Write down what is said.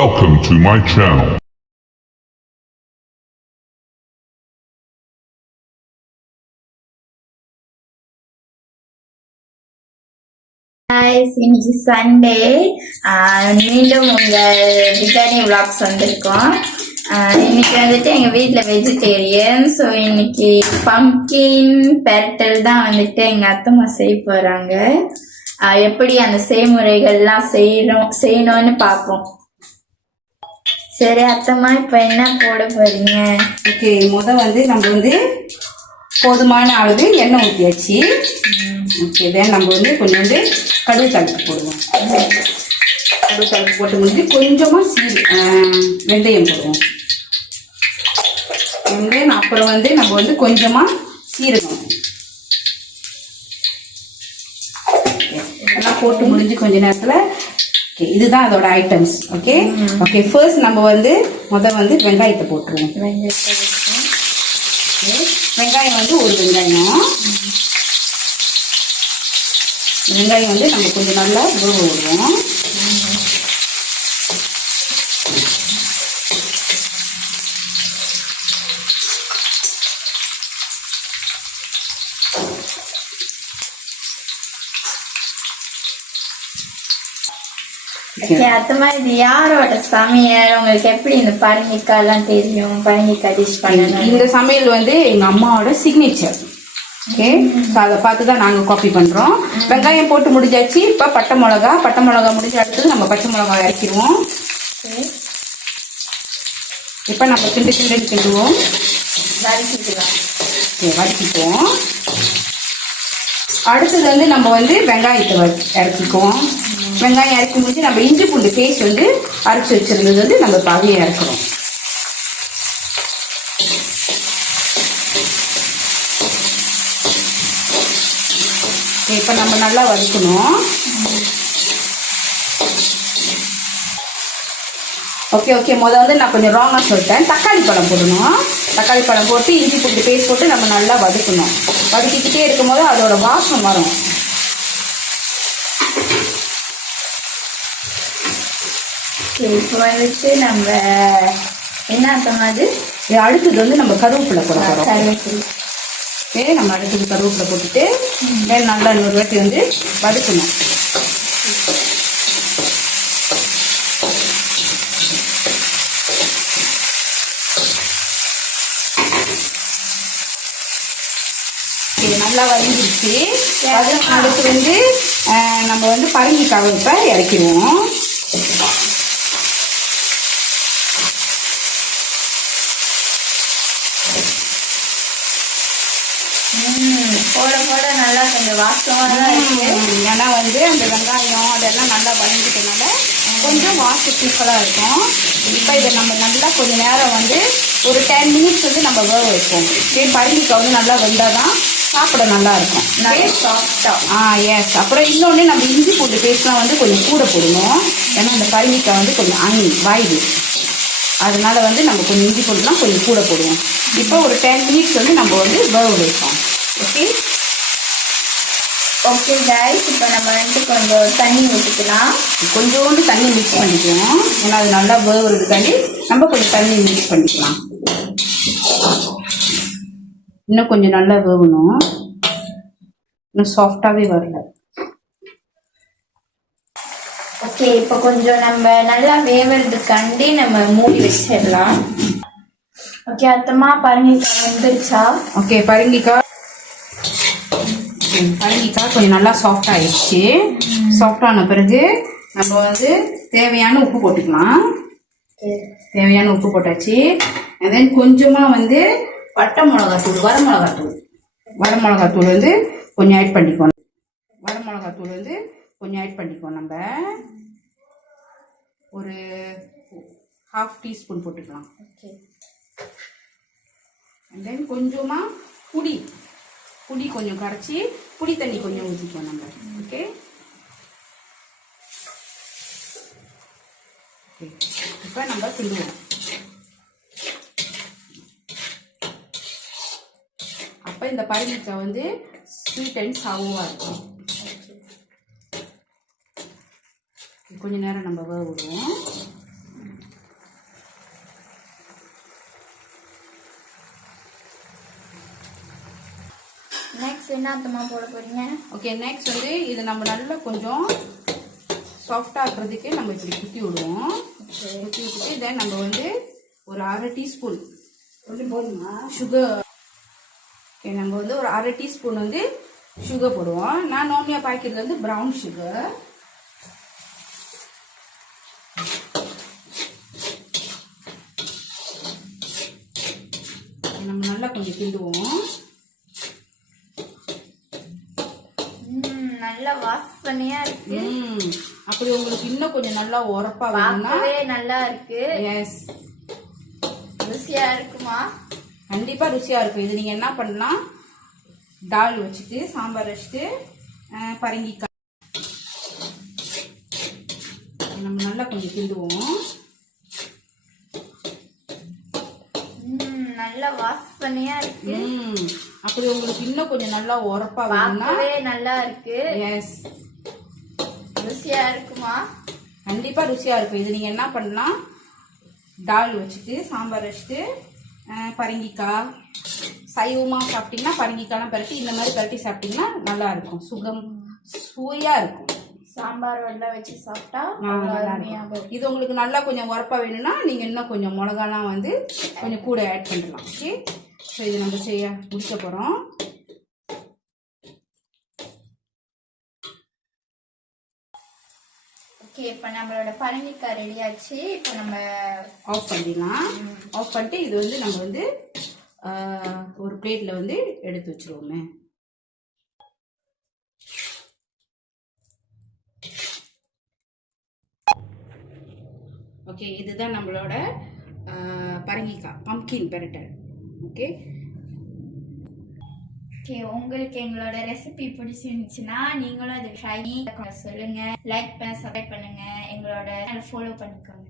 Welcome to my channel. Guys, இன்னைக்கு Sunday மீண்டும் உங்கள் பிரியாணி விளாக்ஸ் வந்திருக்கோம். இன்னைக்கு வந்துட்டு எங்கள் வீட்டில் வெஜிடேரியன். ஸோ இன்னைக்கு பம்கின் பெரட்டல் தான் வந்துட்டு எங்கள் அத்தம்மா செய்ய போகிறாங்க. எப்படி அந்த செய்முறைகள்லாம் செய்யணும்னு பார்ப்போம். சரி அத்தம்மா, இப்போ என்ன போட போறீங்க? ஓகே, வந்து நம்ம போதுமான அளவு எண்ணெய் ஊற்றியாச்சு. ஓகே, தென் நம்ம கொஞ்சோண்டு கடுகு தாளிப்பு போடுவோம். கடுகு தாளிப்பு போட்டு கொஞ்சமாக வெந்தயம் போடுவோம். வெந்தயம் அப்புறம் நம்ம கொஞ்சமாக சீரகம் எல்லாம் போட்டு முடிஞ்சு கொஞ்ச நேரத்தில் ஓகே, இதுதான் அதோட ஐட்டம்ஸ். ஓகே ஓகே, ஃபர்ஸ்ட் நம்ம வெங்காயத்தை போட்டுருவோம். வெங்காயம் ஒரு வெங்காயம் நம்ம கொஞ்சம் நல்லா வேக விடுவோம். அத்தமா, இது யாரோட சமையல்? உங்களுக்கு எப்படி இந்த பரங்கிக்காய் எல்லாம் தெரியும்? பரங்கிக்காய் டிஷ் பண்ணணும். இந்த சமையல் எங்க அம்மாவோட சிக்னேச்சர். ஓகே, அதை பார்த்து தான் நாங்கள் காப்பி பண்ணுறோம். வெங்காயம் போட்டு முடிஞ்சாச்சு. இப்போ பட்டை மிளகா முடிஞ்ச அடுத்தது நம்ம பச்சை மிளகா இறக்கிடுவோம். இப்போ நம்ம கிண்டுவோம். வதக்கிக்குவோம். அடுத்தது நம்ம வெங்காயத்தை இறக்கிக்குவோம். வெங்காயம் இறக்கி முடிஞ்சு நம்ம இஞ்சி பூண்டு பேஸ்ட் அரைச்சி வச்சிருந்தது நம்ம பாதியை இறக்குறோம். இப்போ நம்ம நல்லா வதக்கணும். ஓகே ஓகே, நான் கொஞ்சம் ராங்காக சொல்லிட்டேன். தக்காளி பழம் போடணும். தக்காளி பழம் போட்டு இஞ்சி பூண்டு பேஸ்ட் போட்டு நம்ம நல்லா வதக்கணும். வதக்கிக்கிட்டே இருக்கும்போது அதோட வாசம் வரும். இப்போ நம்ம என்ன அர்த்தமாது? அடுத்தது நம்ம கருவேப்பிலை போட போகிறோம். ஓகே, நம்ம அடுத்தது கருவேப்பிலை போட்டுட்டு நல்லா இன்னொரு வாட்டி வதக்கணும். நல்லா வதங்கிடுச்சு. அடுத்து நம்ம பரங்கிக்காய் இப்போ இறக்கிடுவோம். போட போட நல்லா கொஞ்சம் வாசமாக தான் இருக்கு. ஏன்னா அந்த வெங்காயம் அதெல்லாம் நல்லா வதங்கிட்டனால கொஞ்சம் வாசம் சூப்பராக இருக்கும். இப்போ இதை நம்ம நல்லா கொஞ்சம் நேரம் ஒரு 10 மினிட்ஸ் நம்ம வேக வைப்போம். பரங்கிக்காய் நல்லா வெந்தால் தான் சாப்பிட நல்லா இருக்கும். நிறைய சாஃப்டாக. எஸ். அப்புறம் இன்னொன்று நம்ம இஞ்சி பூண்டு பேஸ்ட்லாம் கொஞ்சம் கூட போடணும். ஏன்னா அந்த பரங்கிக்காய் கொஞ்சம் வாய்வு. அதனால நம்ம கொஞ்சம் இஞ்சி பூண்டுலாம் கொஞ்சம் கூட போடுவோம். இப்போ ஒரு 10 மினிட்ஸ் நம்ம வேக வைப்போம். ஓகே ஓகே கைஸ், இப்போ நம்ம கொஞ்சம் தண்ணி ஊற்றிக்கலாம். கொஞ்சோண்டு தண்ணி மிக்ஸ் பண்ணிக்குவோம். ஏன்னா அது நல்லா வேகிறதுக்காண்டி நம்ம கொஞ்சம் தண்ணி மிக்ஸ் பண்ணிக்கலாம். இன்னும் கொஞ்சம் நல்லா வேகணும். இன்னும் சாஃப்டாகவே வரல. ஓகே, இப்போ கொஞ்சம் நம்ம நல்லா வேகிறதுக்காண்டி நம்ம மூடி வச்சிடலாம். ஓகே அத்தம்மா, பரங்கிக்காய் வெந்துருச்சா? ஓகே, பரங்கிக்காய் கொஞ்சம் நல்லா சாஃப்ட் ஆயிடுச்சு. சாஃப்டான பிறகு நம்ம தேவையான உப்பு போட்டுக்கலாம். தேவையான உப்பு போட்டாச்சு. and then கொஞ்சமாக பட்டை மிளகாத்தூள், வரமிளகாத்தூள் கொஞ்சம் ஆட் பண்ணிக்கணும். கொஞ்சம் ஆட் பண்ணிக்கணும். நம்ம ஒரு 1/2 டீஸ்பூன் போட்டுக்கலாம். and then கொஞ்சமாக புளி கொஞ்சம் கரைச்சி புளி தண்ணி கொஞ்சம் ஊற்றிப்போம் நம்ம. ஓகே, இப்போ நம்ம கிண்டுவோம். அப்போ இந்த பரங்கிக்காய் ஸ்வீட் அண்ட் சாவாக இருக்கும். கொஞ்ச நேரம் நம்ம வேக விடுவோம். நெக்ஸ்ட் என்ன அத்தமா போட போறீங்க? ஓகே, நெக்ஸ்ட் வந்து இது நம்ம நல்லா கொஞ்சம் சாஃப்டாக ஆக்குறதுக்கு நம்ம இப்படி குத்தி விடுவோம். குத்தி விட்டுட்டு தென் நம்ம வந்து ஒரு 1/2 டீஸ்பூன் போதுமா சுகர். ஓகே, நம்ம வந்து ஒரு 1/2 டீஸ்பூன் வந்து சுகர் போடுவோம். நான் நோமியா பாய்க்கிறது வந்து ப்ரௌன் சுகர். நம்ம நல்லா கொஞ்சம் கிண்டுவோம். நல்ல வாசனையா இருக்கு. அப்படி உங்களுக்கு இன்னும் கொஞ்சம் நல்லா உரப்பா வேணும்னா நல்லா இருக்கு. எஸ், ருசியா இருக்குமா? கண்டிப்பா ருசியா இருக்கும். இது நீங்க என்ன பண்ணலாம், டால் வச்சுட்டு சாம்பார் வச்சுட்டு பரங்கிக்காய் நம்ம நல்லா கொஞ்சம் கிண்டுவோம். நல்ல வாசனையா இருக்கு. அப்படி உங்களுக்கு இன்னும் கொஞ்சம் நல்லா உரப்பா வேணும்னா நல்லா இருக்கு. எஸ், ருசியா இருக்குமா? கண்டிப்பா ருசியா இருக்கும். இது நீங்க என்ன பண்ணலாம், டால் வச்சுட்டு சாம்பார் வச்சுட்டு பரங்கிக்காய் சைவமா சாப்பிட்டீங்கன்னா பரங்கிக்காய்லாம் பரட்டி இந்த மாதிரி பரட்டி சாப்பிட்டீங்கன்னா நல்லா இருக்கும். சுவையா இருக்கும். சாம்பார் வெள்ளம் வச்சு சாப்பிட்டா இது உங்களுக்கு நல்லா கொஞ்சம் உரப்பா வேணும்னா நீங்க இன்னும் கொஞ்சம் மிளகாலாம் வந்து கொஞ்சம் கூட ஆட் பண்ணலாம். ஓகே, ஸோ இது நம்ம செய்ய முடிக்க போறோம். ஓகே, இப்போ நம்மளோட பரங்கிக்காய் ரெடி ஆச்சு. இப்போ நம்ம ஆஃப் பண்ணிடலாம். ஆஃப் பண்ணிட்டு இது வந்து நம்ம வந்து ஒரு பிளேட்ல வந்து எடுத்து வச்சிருவோமே. ஓகே, இதுதான் நம்மளோட பரங்கிக்காய் பம்கின் பெரட்டல். ஓகே, உங்களுக்கு எங்களோட ரெசிபி பிடிச்சிருந்துச்சுன்னா நீங்களும் அதை ட்ரை பண்ணி சொல்லுங்க. லைக் பண்ண, சப்ஸ்கிரைப் பண்ணுங்க, எங்களோட ஃபாலோ பண்ணிக்கோங்க.